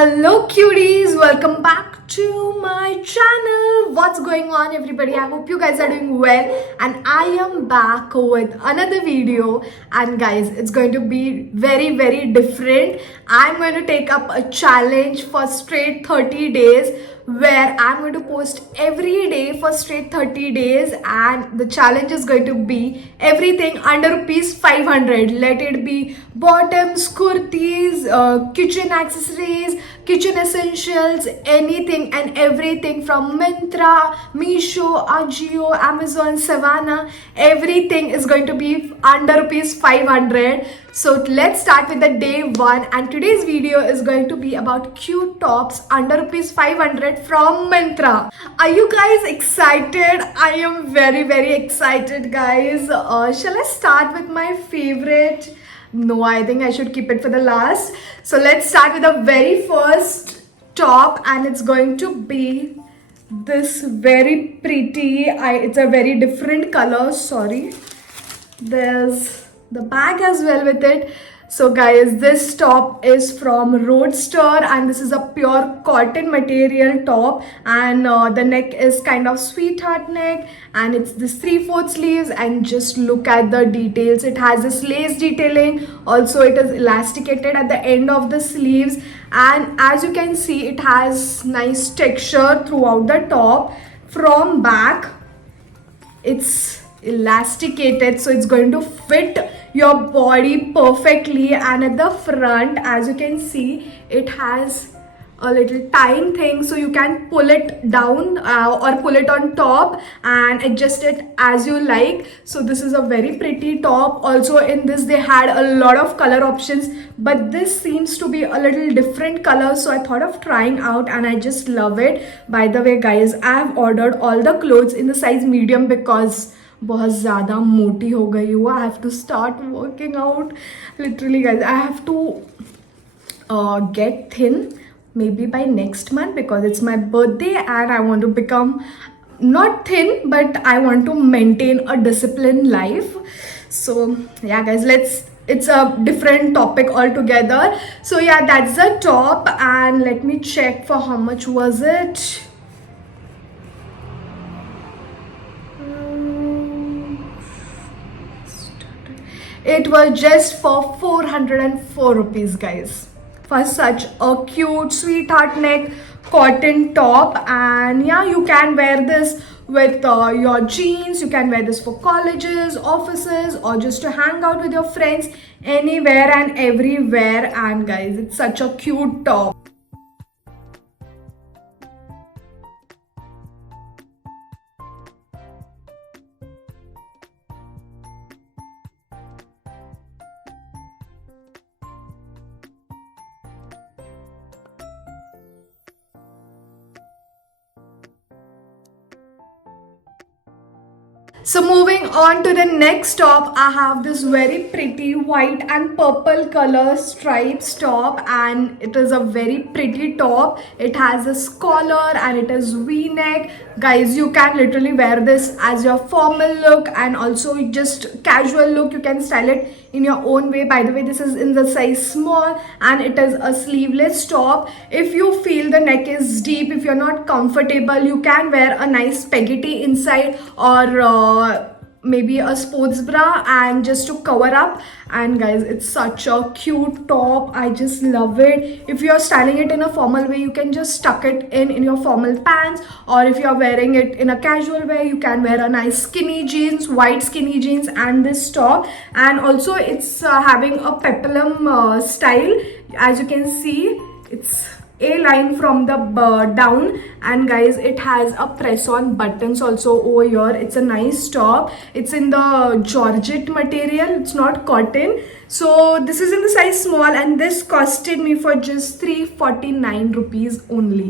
Hello cuties, welcome back to my channel. What's going on everybody? I hope you guys are doing well and I am back with another video, and guys, it's going to be very different. I'm going to take up a challenge for straight 30 days where I'm going to post every day for straight 30 days, and the challenge is going to be everything under rupees 500. Let it be bottoms, kurtis, kitchen accessories, kitchen essentials, anything and everything from Myntra, Meesho, Ajio, Amazon, Savannah. Everything is going to be under rupees 500. So let's start with the day one, and today's video is going to be about cute tops under rupees 500 from Myntra. Are you guys excited? I am very excited, guys. Shall I start with my favorite? No, I think I should keep it for the last. So let's start with the very first top, and it's going to be this very pretty. It's a very different color. Sorry, there's the bag as well with it. So guys, this top is from Roadster, and this is a pure cotton material top, and the neck is kind of sweetheart neck, and it's this 3/4 sleeves. And just look at the details. It has this lace detailing. Also, it is elasticated at the end of the sleeves, and as you can see, it has nice texture throughout the top. From back, it's elasticated, so it's going to fit your body perfectly. And at the front, as you can see, it has a little tying thing, so you can pull it down or pull it on top and adjust it as you like. So this is a very pretty top. Also, in this they had a lot of color options, but this seems to be a little different color, so I thought of trying out and I just love it. By the way guys, I have ordered all the clothes in the size medium because बहुत ज़्यादा मोटी हो गई हूँ. I have to start working out. Literally guys, I have to get thin maybe by next month because it's my birthday and I want to become not thin, but I want to maintain a disciplined life. So yeah guys, it's a different topic altogether. So yeah, that's the top, and let me check for how much was it. It was just for 404 rupees, guys, for such a cute sweetheart neck cotton top. And yeah, you can wear this with your jeans. You can wear this for colleges, offices, or just to hang out with your friends anywhere and everywhere. And guys, it's such a cute top. So moving on to the next top, I have this very pretty white and purple color stripes top, and it is a very pretty top. It has a collar and it is V-neck. Guys, you can literally wear this as your formal look and also just casual look. You can style it in your own way. By the way, this is in the size small and it is a sleeveless top. If you feel the neck is deep, if you're not comfortable, you can wear a nice spaghetti inside, or maybe a sports bra, and just to cover up. And guys, it's such a cute top. I just love it. If you're styling it in a formal way, you can just tuck it in your formal pants, or if you're wearing it in a casual way, you can wear a nice skinny jeans, white skinny jeans, and this top. And also it's having a peplum style. As you can see, it's A-line from the down, and guys, it has a press-on buttons also over here. It's a nice top. It's in the georgette material. It's not cotton. So this is in the size small, and this costed me for just 349 rupees only.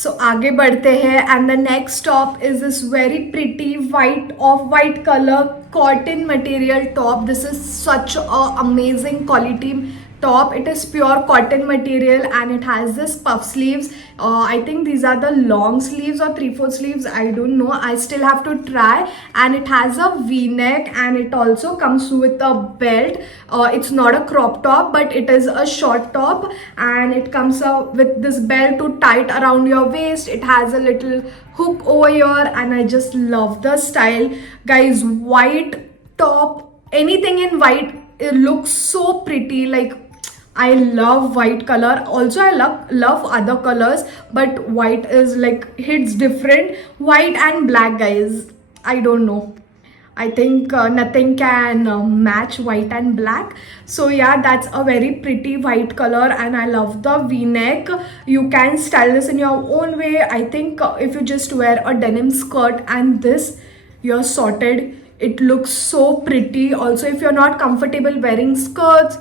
So आगे बढ़ते हैं, and the next top is this very pretty white off-white color cotton material top. This is such a amazing quality top. It is pure cotton material and it has this puff sleeves. I think these are the long sleeves or 3/4 sleeves, I don't know, I still have to try. And it has a v-neck and it also comes with a belt. It's not a crop top but it is a short top, and it comes with this belt to tie it around your waist. It has a little hook over here and I just love the style, guys. White top, anything in white, it looks so pretty. Like, I love white color. Also, I love other colors, but white is like hits different. White and black, guys. I don't know. I think nothing can match white and black. So yeah, that's a very pretty white color and I love the v-neck. You can style this in your own way. I think if you just wear a denim skirt and this, you're sorted. It looks so pretty. Also, if you're not comfortable wearing skirts,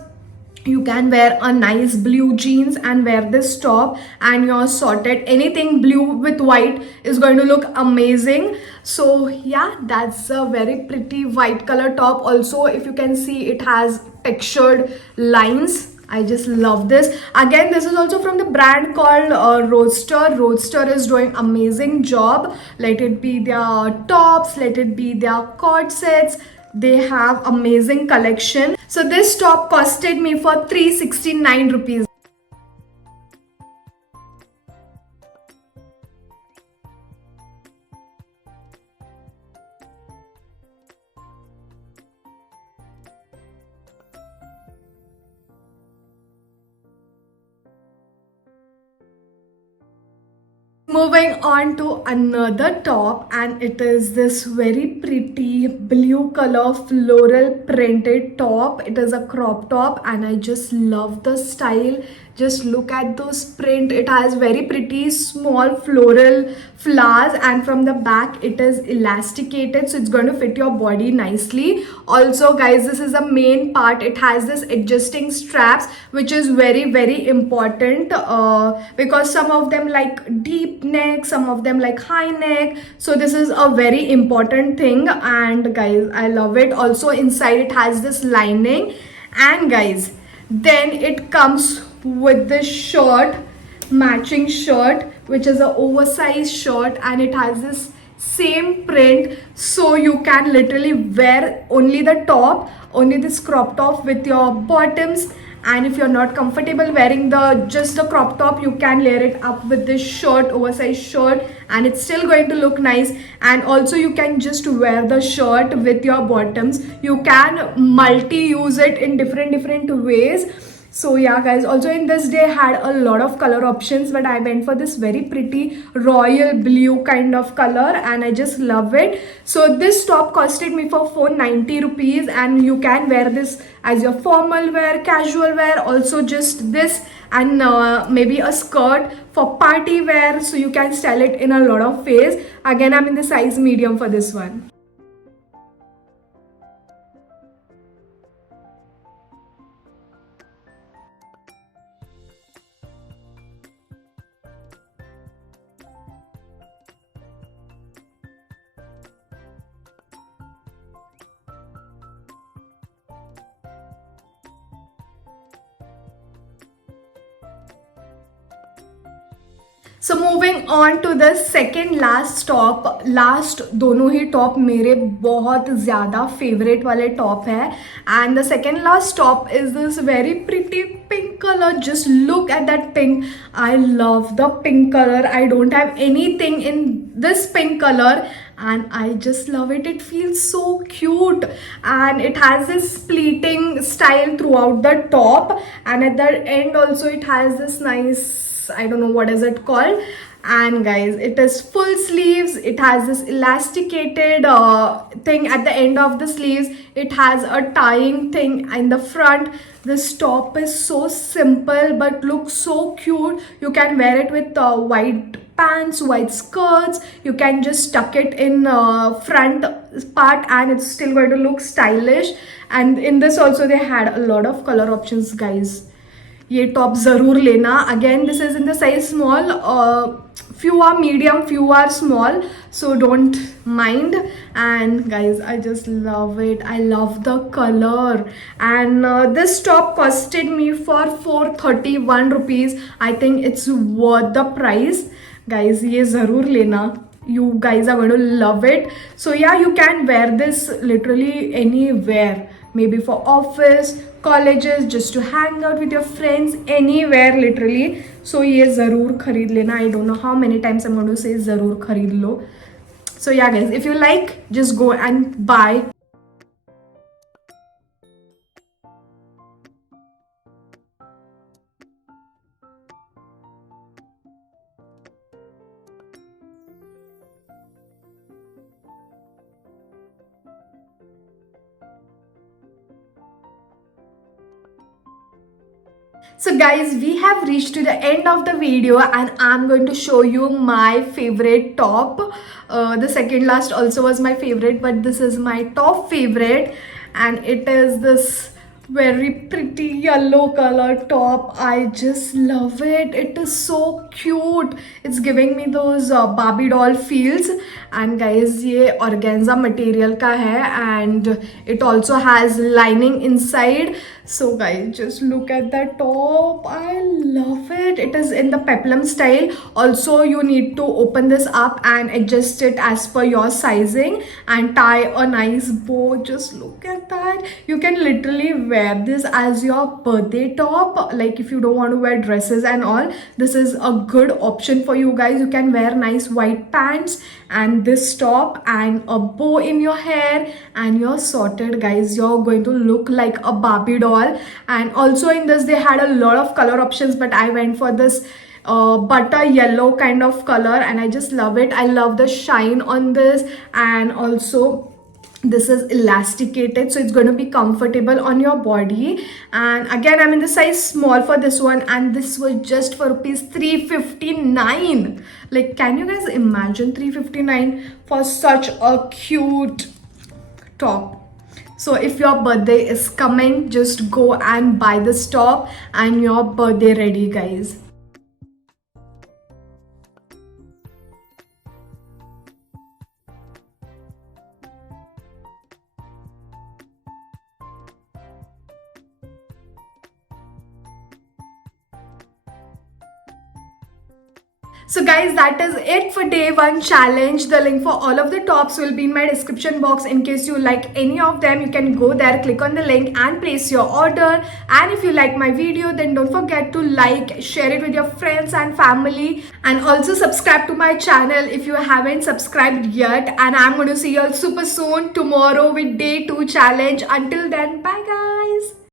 you can wear a nice blue jeans and wear this top and you're sorted. Anything blue with white is going to look amazing. So yeah, that's a very pretty white color top. Also, if you can see, it has textured lines. I just love this. Again, this is also from the brand called Roadster. Roadster is doing amazing job. Let it be their tops, let it be their cord sets. They have amazing collection. So this top costed me for 369 rupees. Moving on to another top, and it is this very pretty blue color floral printed top. It is a crop top and I just love the style. Just look at those print. It has very pretty small floral flowers and from the back it is elasticated, so it's going to fit your body nicely. Also, guys, this is the main part. It has this adjusting straps, which is very important because some of them like deep neck, some of them like high neck. So this is a very important thing, and guys, I love it. Also, inside it has this lining, and guys, then it comes with this shirt, matching shirt, which is an oversized shirt, and it has this same print, so you can literally wear only the top, only this crop top with your bottoms. And if you're not comfortable wearing the just the crop top, you can layer it up with this shirt, oversized shirt, and it's still going to look nice. And also, you can just wear the shirt with your bottoms. You can multi use it in different ways. So yeah, guys, also in this day had a lot of color options, but I went for this very pretty royal blue kind of color and I just love it. So this top costed me for 490 rupees, and you can wear this as your formal wear, casual wear, also just this, and maybe a skirt for party wear. So you can style it in a lot of ways. Again, I'm in the size medium for this one. So moving on to the second last top. Last दोनों ही top मेरे बहुत ज़्यादा favourite वाले top है, and the second last top is this very pretty pink color. Just look at that pink. I love the pink color. I don't have anything in this pink color and I just love it. It feels so cute and it has this pleating style throughout the top, and at the end also it has this nice, I don't know what is it called. And guys, it is full sleeves. It has this elasticated thing at the end of the sleeves. It has a tying thing in the front. This top is so simple but looks so cute. You can wear it with white pants, white skirts. You can just tuck it in front part and it's still going to look stylish. And in this also they had a lot of color options, guys. ये top ज़रूर लेना. Again this is in the size small. Few are medium, few are small, so don't mind. And guys, I just love it. I love the color. And this top costed me for 431 rupees. I think it's worth the price. Guys, ये ज़रूर लेना. You guys are going to love it. So yeah, you can wear this literally anywhere. Maybe for office, colleges, just to hang out with your friends, anywhere literally. So ये ज़रूर खरीद लेना. I don't know how many times I'm going to say ज़रूर खरीद लो. So yeah guys, if you like, just go and buy. So guys, we have reached to the end of the video and I'm going to show you my favorite top. The second last also was my favorite, but this is my top favorite, and it is this very pretty yellow color top. I just love it. It is so cute. It's giving me those Barbie doll feels. And guys, ये organza material का है, and it also has lining inside. So guys, just look at the top. I love it. It is in the peplum style. Also, you need to open this up and adjust it as per your sizing and tie a nice bow. Just look at that. You can literally wear this as your birthday top. Like if you don't want to wear dresses and all, this is a good option for you guys. You can wear nice white pants and this top and a bow in your hair, and you're sorted guys. You're going to look like a Barbie doll. And also in this they had a lot of color options, but I went for this butter yellow kind of color, and I just love it. I love the shine on this, and also this is elasticated, so it's going to be comfortable on your body. And again, I'm in the size small for this one, and this was just for rupees 359. Like, can you guys imagine 359 for such a cute top? So if your birthday is coming, just go and buy this top and your birthday ready guys. So guys, that is it for day 1 challenge. The link for all of the tops will be in my description box. In case you like any of them, you can go there, click on the link and place your order. And if you like my video, then don't forget to like, share it with your friends and family, and also subscribe to my channel if you haven't subscribed yet. And I'm going to see you all super soon tomorrow with day 2 challenge. Until then, bye guys.